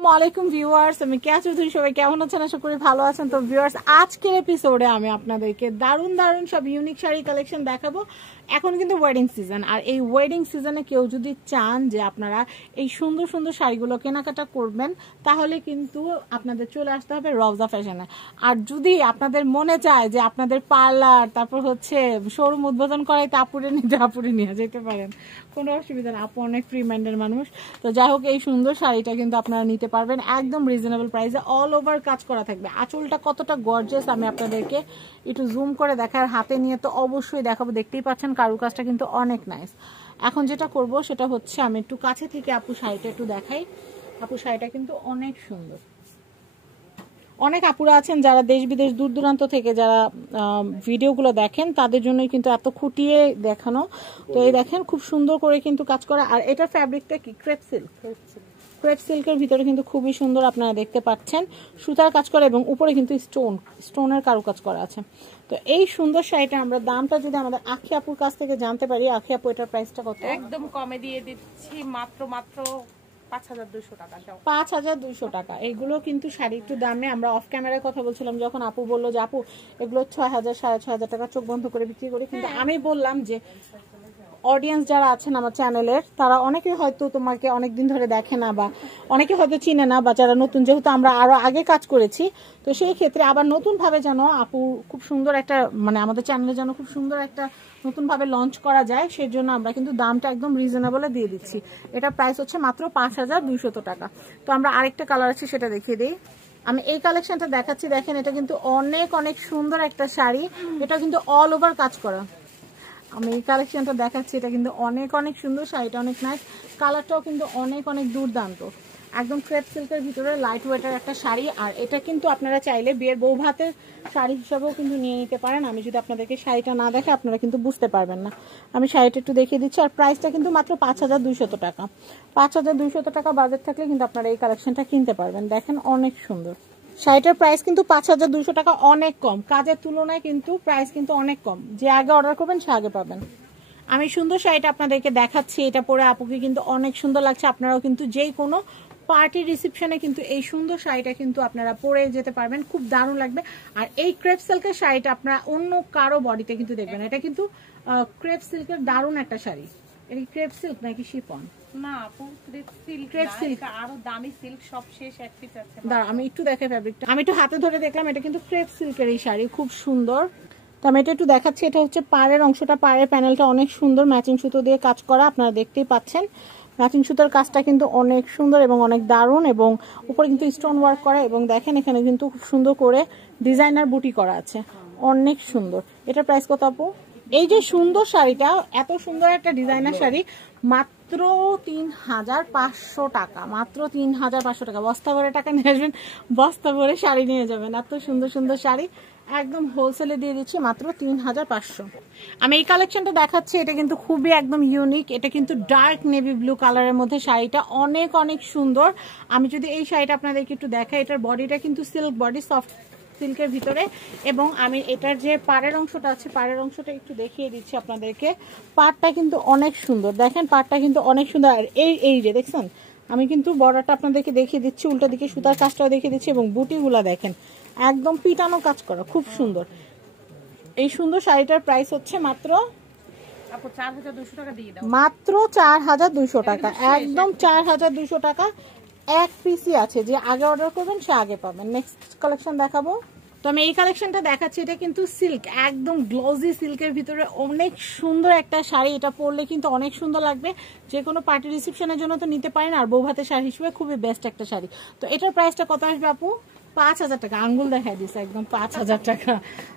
আসসালামাইকুম ভিউয়ার্স, আমি কেয়া চৌধুরী। সবাই কেমন আছেন? আশা করি ভালো আছেন। তো ভিউয়ার্স, আজকের এপিসোডে আমি আপনাদেরকে দারুণ দারুণ সব ইউনিক শাড়ি কালেকশন দেখাবো। এখন কিন্তু ওয়েডিং সিজন, আর এই ওয়েডিং সিজনে কেউ যদি চান যে আপনারা এই সুন্দর সুন্দর শাড়িগুলো কেনাকাটা করবেন, তাহলে কিন্তু আপনাদের চলে আসতে হবে রওজা ফ্যাশনে। আর যদি আপনাদের মনে চায় যে আপনাদের পার্লার, তারপর হচ্ছে শোরুম উদ্বোধন করাইতে আপুরে নিয়ে যেতে পারেন, কোনো অসুবিধা না। আপু অনেক ফ্রি মাইন্ডের মানুষ। তো যাই হোক, এই সুন্দর শাড়িটা কিন্তু আপনারা নিতে পারবেন একদম রিজনেবল প্রাইসে। অল ওভার কাজ করা থাকবে। আঁচলটা কতটা গর্জিয়াস আমি আপনাদেরকে একটু জুম করে দেখার, হাতে নিয়ে তো অবশ্যই দেখাবো। দেখতেই পাচ্ছেন কারুকাজটা কিন্তু অনেক নাইস। এখন যেটা করব সেটা হচ্ছে আমি একটু কাছে থেকে আপু শাড়িটা একটু দেখাই। আপু শাড়িটা কিন্তু অনেক সুন্দর। অনেক আপুরা আছেন যারা দেশ বিদেশ দূর দূরান্ত থেকে যারা ভিডিওগুলো দেখেন, তাদের জন্যই কিন্তু এত খুঁটিয়ে দেখানো। তো এই দেখেন, খুব সুন্দর করে কিন্তু কাজ করা। আর এটার ফ্যাব্রিকটা কি? Crepe silk. ক্রেপ সিল্কের ভিতরে কিন্তু খুবই সুন্দর, আপনারা দেখতে পাচ্ছেন সুতার কাজ করা, এবং উপরে কিন্তু স্টোনের কারুকাজ করা আছে। তো এই সুন্দর শাড়িটা আমরা দামটা যদি আমাদের আখি আপুর কাছ থেকে জানতে পারি। আখি আপু, এটার প্রাইসটা কত? একদম কমে দিয়ে দিচ্ছি, মাত্র 5200 টাকা। 5200 টাকা। এগুলো কিন্তু শাড়ি একটু দামে, আমরা অফ ক্যামেরায় কথা বলছিলাম যখন আপু বললো যে আপু এগুলো 6000 6500 টাকা চোখ বন্ধ করে বিক্রি করি, কিন্তু আমি বললাম যে অডিয়েন্স যারা আছেন আমার চ্যানেলের, তারা অনেকে হয়তো তোমাকে অনেকদিন ধরে দেখে না, বা অনেকে হয়তো চিনে না, বা যারা নতুন, যেহেতু আমরা আরো আগে কাজ করেছি, তো সেই ক্ষেত্রে আবার নতুন ভাবে যেন আপু খুব সুন্দর একটা, মানে আমাদের চ্যানেলে যেন খুব সুন্দর একটা নতুন ভাবে লঞ্চ করা যায়, সেজন্য আমরা কিন্তু দামটা একদম রিজনেবলে দিয়ে দিচ্ছি। এটা প্রাইস হচ্ছে মাত্র 5200 টাকা। তো আমরা আরেকটা কালার আছে, সেটা দেখিয়ে দিই। আমি এই কালেকশনটা দেখাচ্ছি, দেখেন এটা কিন্তু অনেক অনেক সুন্দর একটা শাড়ি। এটা কিন্তু অল ওভার কাজ করা। আমি এই কালেকশনটা দেখাচ্ছি, এটা কিন্তু অনেক অনেক সুন্দর। শাড়িটা অনেক নাইস, কালারটাও কিন্তু অনেক অনেক দুর্দান্ত। একদম ক্রেপ সিল্কের ভিতরে লাইট ওয়েটের একটা শাড়ি। আর এটা কিন্তু আপনারা চাইলে বিয়ের বউ ভাতের শাড়ি হিসাবেও কিন্তু নিয়ে নিতে পারেন। আমি যদি আপনাদেরকে শাড়িটা না দেখে, আপনারা কিন্তু বুঝতে পারবেন না। আমি শাড়িটা একটু দেখিয়ে দিচ্ছি। আর প্রাইসটা কিন্তু মাত্র 5200 টাকা। 5200 টাকা বাজেট থাকলে কিন্তু আপনারা এই কালেকশনটা কিনতে পারবেন। দেখেন অনেক সুন্দর শাড়িটার প্রাইস কিন্তু 5200 টাকা, অনেক কম। কাজের তুলনায় কিন্তু প্রাইস কিন্তু অনেক কম। যে আগে অর্ডার করবেন সে আগে পাবেন। আমি সুন্দর শাড়িটা আপনাদেরকে দেখাচ্ছি। এটা পরে আপুকে কিন্তু অনেক সুন্দর লাগছে। আপনারাও কিন্তু যেই কোনো পার্টি রিসেপশনে কিন্তু এই সুন্দর শাড়িটা কিন্তু আপনারা পরে যেতে পারবেন, খুব দারুণ লাগবে। আর এই ক্রেপ সিল্কের শাড়িটা আপনারা অন্য কারো বডিতে কিন্তু দেখবেন। এটা কিন্তু ক্রেপ সিল্কের দারুণ একটা শাড়ি। এটা ক্রেপ সিল্ক নাকি শিফন? না আপু, ক্রেপ সিল্ক আরো দামি সিল্ক, সব শেষ এক পিস আছে। দাঁড়া আমি একটু দেখাই ফ্যাব্রিকটা। আমি একটু হাতে ধরে দেখলাম, এটা কিন্তু ক্রেপ সিল্কের এই শাড়ি, খুব সুন্দর। তো আমি এটা একটু দেখাচ্ছি। এটা হচ্ছে পাড়ের অংশটা, পাড়ের প্যানেলটা অনেক সুন্দর, ম্যাচিং সুতো দিয়ে কাজ করা, আপনারা দেখতেই পাচ্ছেন। ম্যাচিং সুতোর কাজটা কিন্তু অনেক সুন্দর এবং অনেক দারুণ, এবং উপরে কিন্তু স্টোন ওয়ার্ক করা, এবং দেখেন এখানে কিন্তু খুব সুন্দর করে ডিজাইনার বুটি করা আছে, অনেক সুন্দর। এটার প্রাইস কত আপু? এই যে সুন্দর শাড়িটা, এত সুন্দর একটা ডিজাইনার শাড়ি, মাত্র 3500 টাকা। মাত্র 3500 টাকা। বস্তা ভরে টাকা নিয়ে আসবেন, বস্তা ভরে শাড়ি নিয়ে যাবেন। এত সুন্দর সুন্দর শাড়ি একদম হোলসেলে দিয়ে দিচ্ছি মাত্র 3500। আমি এই কালেকশনটা দেখাচ্ছি, এটা কিন্তু খুবই একদম ইউনিক। এটা কিন্তু ডার্ক নেভি ব্লু কালারের মধ্যে শাড়িটা অনেক অনেক সুন্দর। আমি যদি এই শাড়িটা আপনাদেরকে একটু দেখাই, এটার বডিটা কিন্তু সিল্ক বডি, সফট সিল্কের ভিতরে, এবং আমি এটার যে পাড়ের অংশটা আছে, পাড়ের অংশটা একটু দেখিয়ে দিচ্ছি আপনাদেরকে। পাড়টা কিন্তু অনেক সুন্দর, দেখেন পাড়টা কিন্তু অনেক সুন্দর। আর এই যে দেখছেন, আমি কিন্তু বর্ডারটা আপনাদেরকে দেখিয়ে দিচ্ছি, উল্টা দিকে সুতার কাজটাও দেখিয়ে দিচ্ছি, এবং বুটিগুলা দেখেন একদম পিটানো কাজ করা, খুব সুন্দর। এই সুন্দর শাড়িটার প্রাইস হচ্ছে মাত্র 4200 টাকা দিয়ে দাও। মাত্র 4200 টাকা, একদম 4200 টাকা। এক পিসই আছে, যে আগে অর্ডার করবেন সে আগে পাবেন। নেক্সট কালেকশন দেখাবো। তো আমি এই কালেকশনটা দেখাচ্ছি, এটা কিন্তু সিল্ক, একদম গ্লোজি সিল্কের ভিতরে অনেক সুন্দর একটা শাড়ি। এটা পরলে কিন্তু অনেক সুন্দর লাগবে, যে কোনো পার্টি রিসেপশনের জন্য তো নিতে পারেন, আর বউ ভাতের শাড়ি হিসেবে খুবই বেস্ট একটা শাড়ি। তো এটার প্রাইসটা কত আসবে আপু? 5000 টাকা। আঙ্গুল দেখাই দিচ্ছে একদম, 5000 টাকা।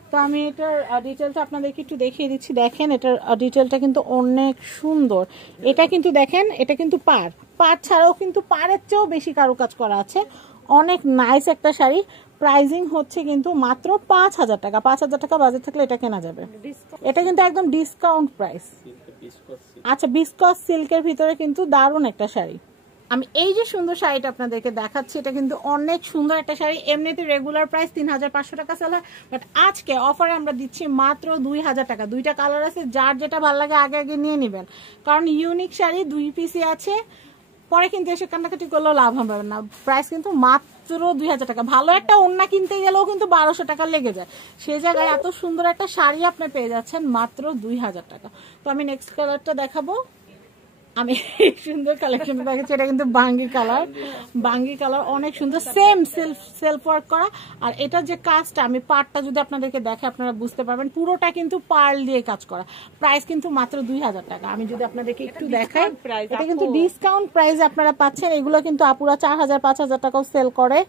তো আমি এটার ডিটেলটা আপনাদেরকে একটু দেখিয়ে দিচ্ছি। দেখেন এটার ডিটেলটা কিন্তু অনেক সুন্দর। এটা কিন্তু দেখেন, এটা কিন্তু পাড় ছাড়াও কিন্তু পাড়ের চেয়েও বেশি কারুকাজ করা আছে, অনেক নাইস একটা শাড়ি। প্রাইজিং হচ্ছে কিন্তু মাত্র 5000 টাকা। 5000 টাকা বাজেট থাকলে এটা কেনা যাবে। এটা কিন্তু একদম ডিসকাউন্ট প্রাইস। আচ্ছা, বিস্কস সিল্কের ভিতরে কিন্তু দারুণ একটা শাড়ি। আমি এই যে সুন্দর শাড়িটা আপনাদেরকে দেখাচ্ছি, এটা কিন্তু অনেক সুন্দর একটা শাড়ি। এমনিতে রেগুলার প্রাইস 3500 টাকা চলে, বাট আজকে অফারে আমরা দিচ্ছি মাত্র 2000 টাকা। দুইটা কালার আছে, যার যেটা ভালো লাগে আগে আগে নিয়ে নেবেন, কারণ ইউনিক শাড়ি 2 পিসই আছে। পরে কিন্তু এসে কান্নাকাটি করলেও লাভ হবে না। প্রাইস কিন্তু মাত্র 2000 টাকা। ভালো একটা ওড়না কিনতে গেলেও কিন্তু 1200 টাকা লেগে যায়, সেই জায়গায় এত সুন্দর একটা শাড়ি আপনি পেয়ে যাচ্ছেন মাত্র 2000 টাকা। তো আমি নেক্সট কালারটা দেখাবো। আমি সুন্দর কালেকশনটা দেখেছি, এটা কিন্তু বাঙ্গি কালার। বাঙ্গি কালার অনেক সুন্দর, সেম সেলফ ওয়ার্ক করা। আর এটা যে কাজটা, আমি পার্টটা যদি আপনাদেরকে দেখে আপনারা বুঝতে পারবেন, পুরোটা কিন্তু পার্ল দিয়ে কাজ করা। প্রাইস কিন্তু মাত্র 2000 টাকা। আমি যদি আপনাদেরকে একটু দেখাই, এটা কিন্তু ডিসকাউন্ট প্রাইসে আপনারা পাচ্ছেন। এগুলো কিন্তু আপুরা 4000 5000 টাকাও সেল করে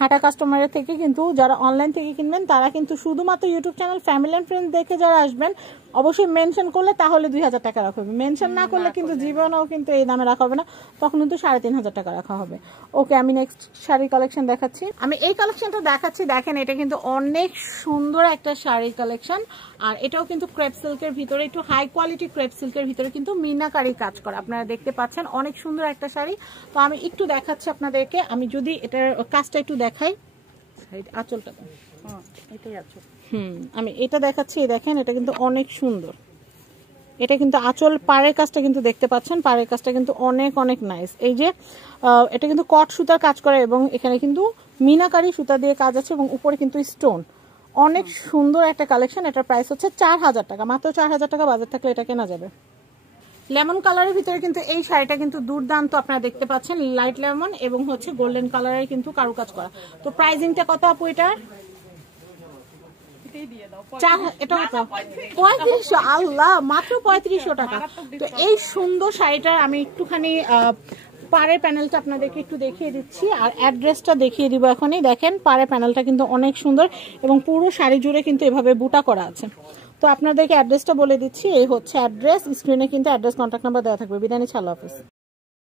হাঁটা কাস্টমারের থেকে। কিন্তু যারা অনলাইন থেকে কিনবেন তারা কিন্তু শুধুমাত্র YouTube channel family and friends দেখে যারা আসবেন, অবশ্যই মেনশন করলে তাহলে 2000 টাকা রাখা হবে। মেনশন না করলে কিন্তু জীবনেও কিন্তু এই দামে রাখা হবে না, তখন কিন্তু 3500 টাকা রাখা হবে। ওকে, আমি নেক্সট শাড়ি কালেকশন দেখাচ্ছি। আমি এই কালেকশনটা দেখাচ্ছি, দেখেন এটা কিন্তু অনেক সুন্দর একটা শাড়ি কালেকশন। আর এটাও কিন্তু ক্রেপ সিল্কের ভিতরে, একটু হাই কোয়ালিটি ক্রেপ সিল্কের ভিতরে কিন্তু মিনাকারি কাজ করা, আপনারা দেখতে পাচ্ছেন। অনেক সুন্দর একটা শাড়ি। তো আমি একটু দেখাচ্ছি আপনাদেরকে। আমি যদি এটার কাজটা একটু দেখাই, আঁচলটা এটাই আঁচল। আমি এটা দেখাচ্ছি, দেখেন এটা কিন্তু অনেক সুন্দর। এটা কিন্তু আঁচল, পাড়ের কাজটা কিন্তু দেখতে পাচ্ছেন, পাড়ের কাজটা কিন্তু অনেক অনেক নাইস। এই যে এটা কিন্তু কট সুতার কাজ করে এবং এখানে কিন্তু মিনাকারি সুতা দিয়ে কাজ আছে এবং উপরে কিন্তু স্টোন। অনেক সুন্দর একটা কালেকশন। এটার প্রাইস হচ্ছে 4000 টাকা, মাত্র 4000 টাকা। বাজার থাকলে এটা কেনা যাবে। লেমন কালারের ভিতরে কিন্তু এই শাড়িটা কিন্তু দুর্দান্ত, আপনারা দেখতে পাচ্ছেন লাইট লেমন এবং হচ্ছে গোল্ডেন কালারের কিন্তু কারুকাজ করা। তো প্রাইসিংটা কত আপু এটার? এটা 3500। আল্লাহ, মাত্র 3500 টাকা। তো এই সুন্দর শাড়িটার আমি একটুখানি পাড়ের প্যানেলটা আপনাদেরকে একটু দেখিয়ে দিচ্ছি আর অ্যাড্রেসটা দেখিয়ে দিব এখনই। দেখেন পাড়ের প্যানেলটা কিন্তু অনেক সুন্দর এবং পুরো শাড়ি জুড়ে কিন্তু এভাবে বুটা করা আছে। তো আপনাদেরকে অ্যাড্রেসটা বলে দিচ্ছি, এই হচ্ছে অ্যাড্রেস। স্ক্রিনে কিন্তু অ্যাড্রেস, কন্ট্যাক্ট নাম্বার দেওয়া থাকবে। বিদায় নিচ্ছি, আল্লাহ হাফেজ।